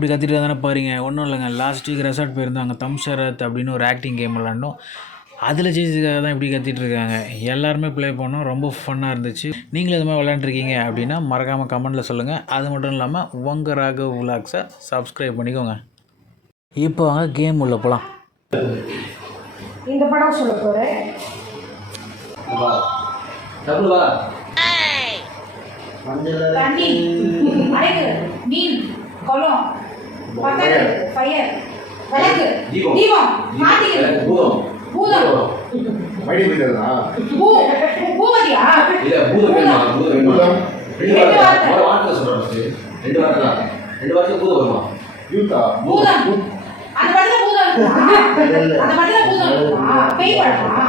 இப்படி கத்திட்டு தானே பாருங்க. ஒன்றும் இல்லைங்க, லாஸ்ட் வீக் ரெசார்ட் போயிருந்தாங்க. தம்ஷரத் அப்படின்னு ஒரு ஆக்டிங் கேம் விளாண்டோம். அதில் ஜெயிச்சதுக்காக தான் இப்படி கத்திட்டு இருக்காங்க. எல்லாருமே ப்ளே பண்ணோம், ரொம்ப ஃபன்னாக இருந்துச்சு. நீங்களும் இது மாதிரி விளையாண்டுருக்கீங்க அப்படின்னா மறக்காமல் கமெண்ட்டில் சொல்லுங்கள். அது மட்டும் இல்லாமல் உங்கள் ராகவ் விலாக்ஸை சப்ஸ்கிரைப் பண்ணிக்கோங்க. இப்போ வாங்க கேம் உள்ள போகலாம். இந்த படம் சொல்ல போகிறேன். தண்ணி, அறைக்கு, மீன், குளம், பத்தடு, ஃபயர், விளக்கு, தீபம், கார்த்திகை, பூதம், பூமதியா? இல்ல பூதம் வேணுமா? பூதம் ரெண்டு வார்த்தை சொல்றேன். ரெண்டு வார்த்தை பூதம் வருமா? பூதம் அந்த படத்துல பூதம் இருக்குமா? அந்த படத்துல பூதம் இருக்குமா? பேய் படமா?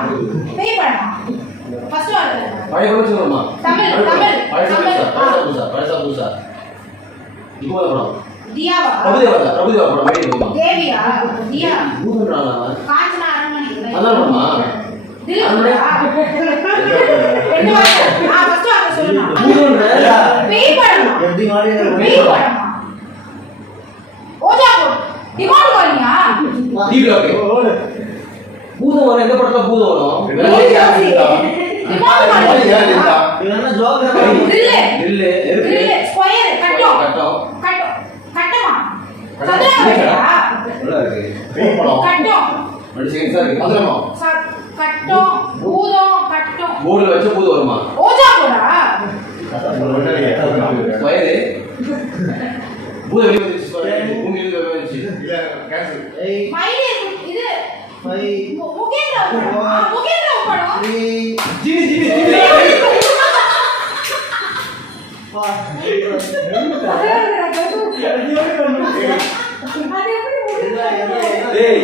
ஃபர்ஸ்ட் வார்த்தை பழைய படம் சொல்றமா? தமிழ் பழசா புதுசா இப்போ படம் தியாவா? பிரபுதேவா படம் மாதிரி இருக்குமா? தேவியா? தியா பூதம்ன்றாங்க. காஞ்சனா அரண்மனை அதான் படமா? தில்லுடா ரெண்டு வார்த்தை. ஃபர்ஸ்ட் வார்த்தை சொல்லுமா? பூதம்ன்ற பேய் படமா? எப்படி மாதிரி பேய் படமா? ஓஜா போட் டிமாண்ட் வாலியா? டிவில ஓடு. பூதம் வர எந்த படத்துல பூதம் வரும்? டிமாண்ட் வாலியா என்ன ஜோக்கர் தில்லு ஸ்கொயர் கட்டமா சதுரமா நல்லா இருக்கு. பேய் படம் கட்டம் ரெண்டு செகண்ட்ஸ் இருக்கு. சதுரமா கட்டம் பூதம் கட்டம் போர்டுல வச்ச பூதம் வருமா? ஓஜா போடா ஸ்கொயர் பூதம் வெளிய வந்துச்சு. ஸ்கொயர் பூமி வெளிய வந்துச்சு. இல்ல கேன்சல். மைனே இது முகேந்திரா படம் ஜினி வா அது எப்படி முடியுது? ஏய்